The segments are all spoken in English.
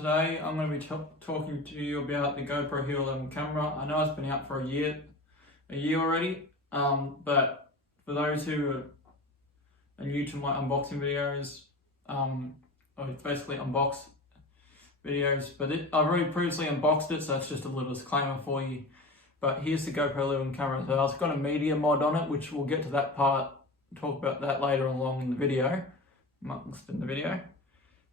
Today I'm going to be talking to you about the GoPro Hero 11 camera. I know it's been out for a year already, but for those who are new to my unboxing videos, I basically unbox videos, but I've already previously unboxed it, so that's just a little disclaimer for you. But here's the GoPro 11 camera. So it's got a media mod on it, which we'll get to that part, talk about that later along in the video,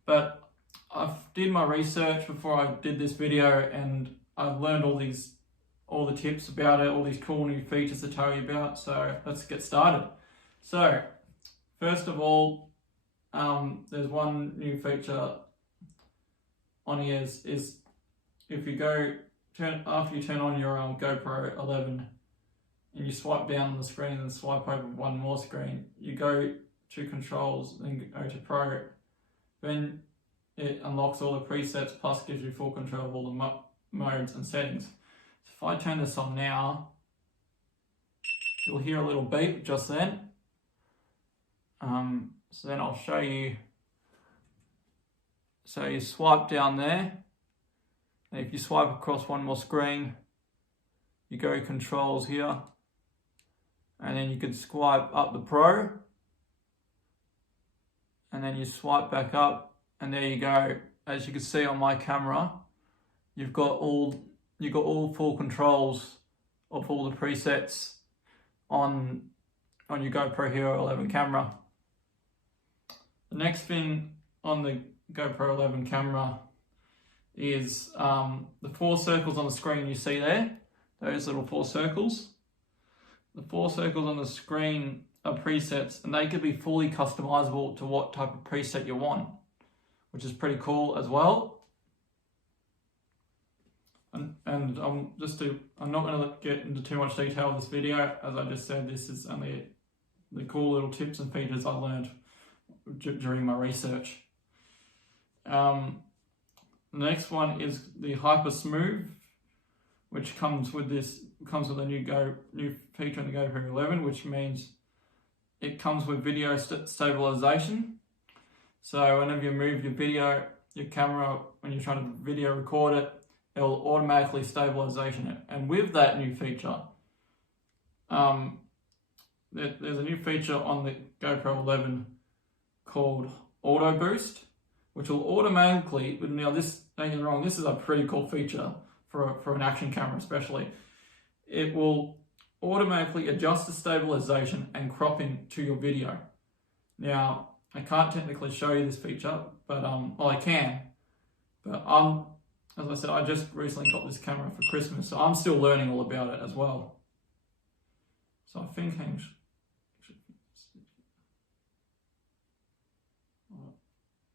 But I did my research before I did this video, and I've learned all the tips about it, all these cool new features to tell you about. So let's get started. So first of all, there's one new feature on here is if you after you turn on your GoPro 11 and you swipe down on the screen and swipe over one more screen, you go to controls, then go to Pro, then it unlocks all the presets plus gives you full control of all the modes and settings. So if I turn this on now, you'll hear a little beep just then. So then I'll show you. So you swipe down there, and if you swipe across one more screen, you go controls here, and then you can swipe up the Pro, and then you swipe back up, and there you go. As you can see on my camera, you've got all full controls of all the presets on your GoPro Hero 11 camera. The next thing on the GoPro 11 camera is the 4 circles on the screen you see there, those little 4 circles. The 4 circles on the screen are presets, and they could be fully customizable to what type of preset you want, which is pretty cool as well. And I'm not going to get into too much detail of this video. As I just said, this is only the cool little tips and features I learned during my research. The next one is the Hyper Smooth, which comes with a new feature in the GoPro 11, which means it comes with video stabilization. So whenever you move your camera, when you're trying to video record it, it will automatically stabilization it. And with that new feature, there's a new feature on the GoPro 11 called Auto Boost, which will automatically, now this, don't get me wrong, this is a pretty cool feature for an action camera especially. It will automatically adjust the stabilization and cropping to your video. Now, I can't technically show you this feature, but well, I can. But as I said, I just recently got this camera for Christmas, so I'm still learning all about it as well. So I think,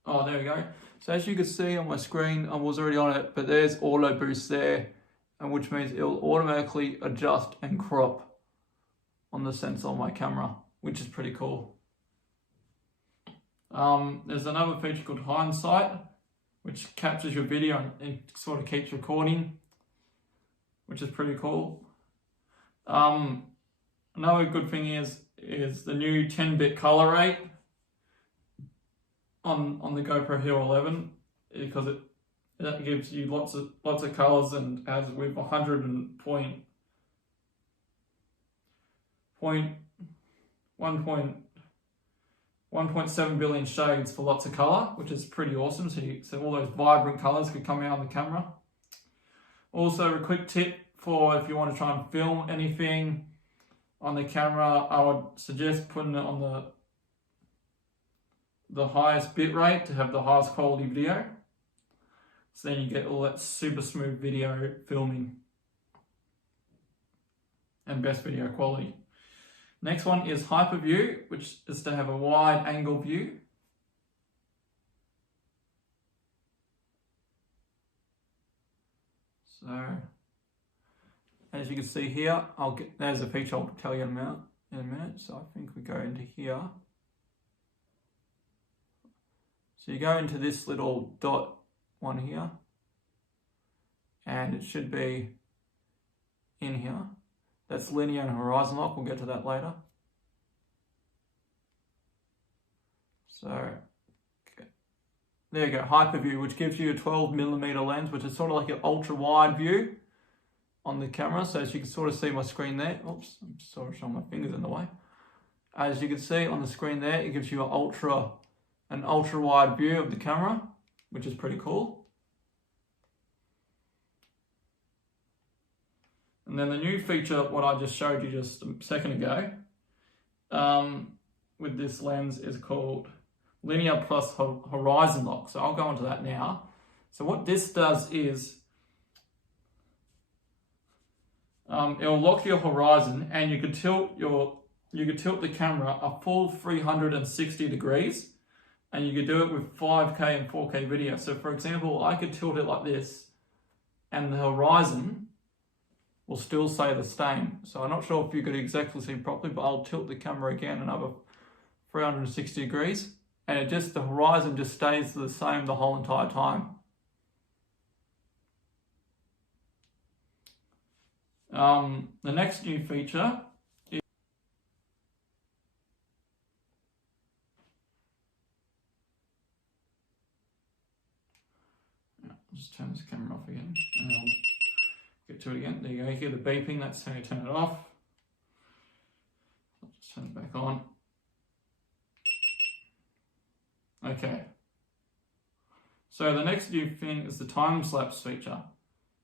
oh, there we go. So as you can see on my screen, I was already on it, but there's Auto Boost there, and which means it will automatically adjust and crop on the sensor on my camera, which is pretty cool. There's another feature called Hindsight, which captures your video and sort of keeps recording, which is pretty cool. Another good thing is the new 10-bit color rate on the GoPro Hero 11, because it gives you lots of colors, and as with 1.7 billion shades for lots of color, which is pretty awesome. So all those vibrant colors could come out on the camera. Also, a quick tip for if you want to try and film anything on the camera, I would suggest putting it on the highest bit rate to have the highest quality video. So then you get all that super smooth video filming and best video quality. Next one is Hyper View, which is to have a wide angle view. So as you can see here, there's a feature I'll tell you in a minute. So I think we go into here. So you go into this little dot one here, and it should be in here. That's linear and horizon lock, we'll get to that later. So there you go, hyper view, which gives you a 12mm lens, which is sort of like an ultra wide view on the camera. So as you can sort of see my screen there, oops, I'm sorry, showing my fingers in the way. As you can see on the screen there, it gives you an ultra wide view of the camera, which is pretty cool. And then the new feature, what I just showed you just a second ago, with this lens is called Linear plus Horizon Lock. So I'll go into that now. So what this does is, it'll lock your horizon, and you could tilt the camera a full 360 degrees, and you could do it with 5K and 4K video. So for example, I could tilt it like this, and the horizon will still stay the same. So I'm not sure if you could exactly see properly, but I'll tilt the camera again another 360 degrees, and the horizon just stays the same the whole entire time. The next new feature is I'll just turn this camera off again, and I'll get to it again. There you go, you hear the beeping, that's how you turn it off. I'll just turn it back on. Okay. So the next new thing is the time-lapse feature.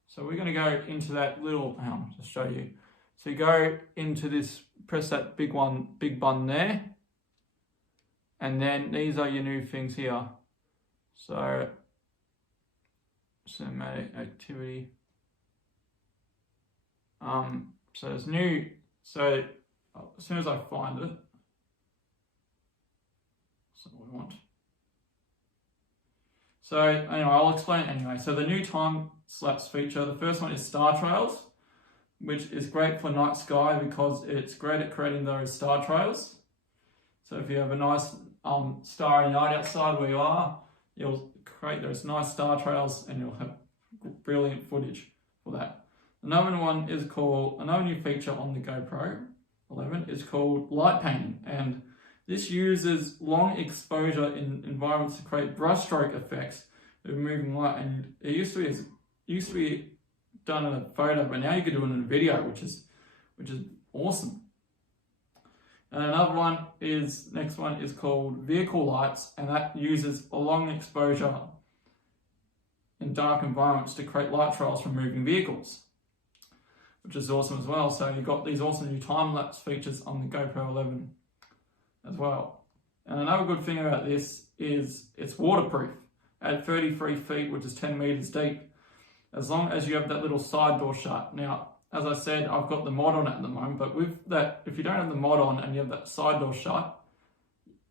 So we're going to go into that little, hang on, just show you. So you go into this, press that big button there, and then these are your new things here. So cinematic activity. So it's new. So as soon as I find it, that's what we want. So anyway, I'll explain it anyway. So the new time-lapse feature, the first one is star trails, which is great for night sky because it's great at creating those star trails. So if you have a nice starry night outside where you are, you'll create those nice star trails and you'll have brilliant footage for that. Another new feature on the GoPro 11 is called light painting, and this uses long exposure in environments to create brushstroke effects of moving light, and it used to be done in a photo, but now you can do it in a video, which is awesome. And next one is called vehicle lights, and that uses a long exposure in dark environments to create light trails from moving vehicles, which is awesome as well. So you've got these awesome new time-lapse features on the GoPro 11 as well. And another good thing about this is it's waterproof at 33 feet, which is 10 meters deep, as long as you have that little side door shut. Now, as I said, I've got the mod on it at the moment, but with that, if you don't have the mod on and you have that side door shut,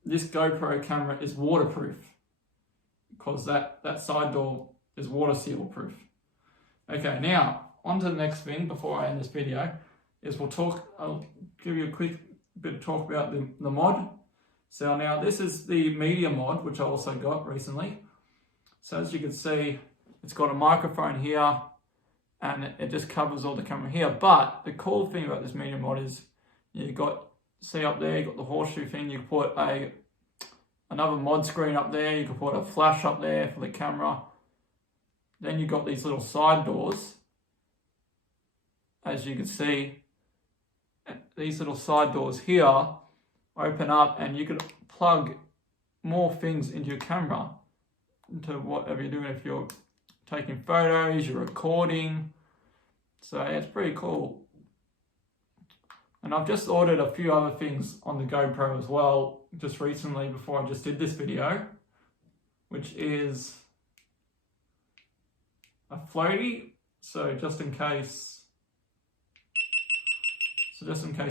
this GoPro camera is waterproof because that side door is water seal proof. Okay, now on to the next thing before I end this video is I'll give you a quick bit of talk about the mod. So now this is the media mod, which I also got recently. So as you can see, it's got a microphone here and it just covers all the camera here. But the cool thing about this media mod is see up there, you've got the horseshoe thing. You can put another mod screen up there. You can put a flash up there for the camera. Then you've got these little side doors. As you can see, these little side doors here open up and you can plug more things into your camera, into whatever you're doing. If you're taking photos, you're recording. So it's pretty cool. And I've just ordered a few other things on the GoPro as well, just recently before I just did this video, which is a floaty. So just in case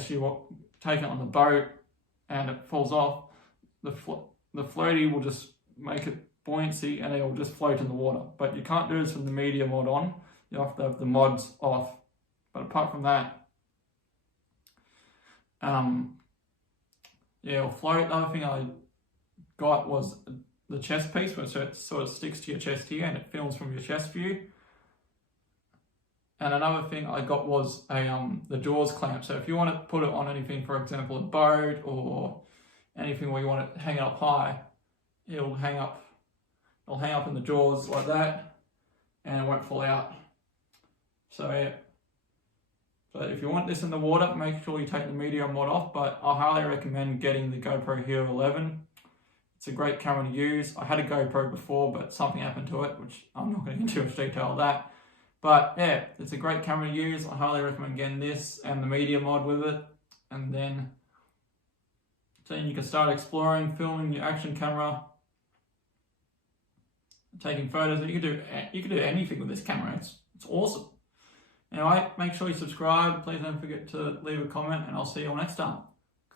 you take it on the boat and it falls off, the floaty will just make it buoyancy and it will just float in the water. But you can't do this with the media mod on. You have to have the mods off. But apart from that, it'll float. The other thing I got was the chest piece, which it sort of sticks to your chest here and it films from your chest view. And another thing I got was the Jaws clamp. So if you want to put it on anything, for example, a boat or anything where you want to hang it up high, it'll hang up it'll hang up in the drawers like that and it won't fall out. So yeah. But if you want this in the water, make sure you take the media mod off, but I highly recommend getting the GoPro Hero 11. It's a great camera to use. I had a GoPro before, but something happened to it, which I'm not going to get into too much detail of that. But yeah, it's a great camera to use. I highly recommend getting this and the media mod with it. And then you can start exploring, filming your action camera, taking photos. You can do anything with this camera. It's awesome. Anyway, make sure you subscribe. Please don't forget to leave a comment, and I'll see you all next time.